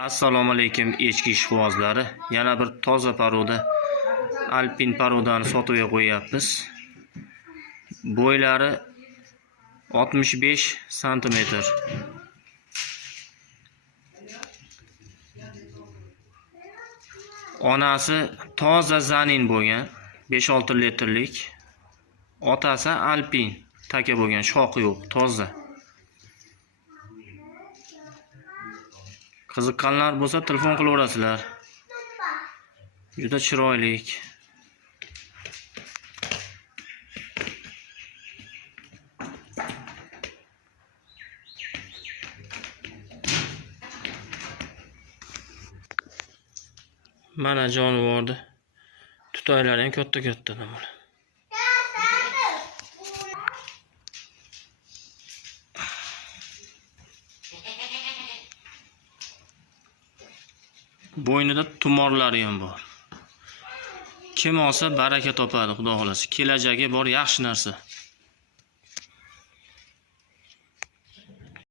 Assalomu alaykum echki ishqibozlari. Yana bir toza paroda alpin parodani sotuvga qo'yapmiz. Bo'ylari 65 sm. Onasi toza zanin bo'lgan, 5-6 litrlik. Otasi alpin taka bo'lgan, shoqi yo'q, toza. Qiziqqanlar bo'lsa telefon qilaverasizlar. Juda chiroyli. Mana jonivorni tutaylari ham katta-katta mana. Bo'ynida tumorlari ham bor. Kim olsa baraka topadi, xudo xolasa. Kelajagi bor, yaxshi narsa.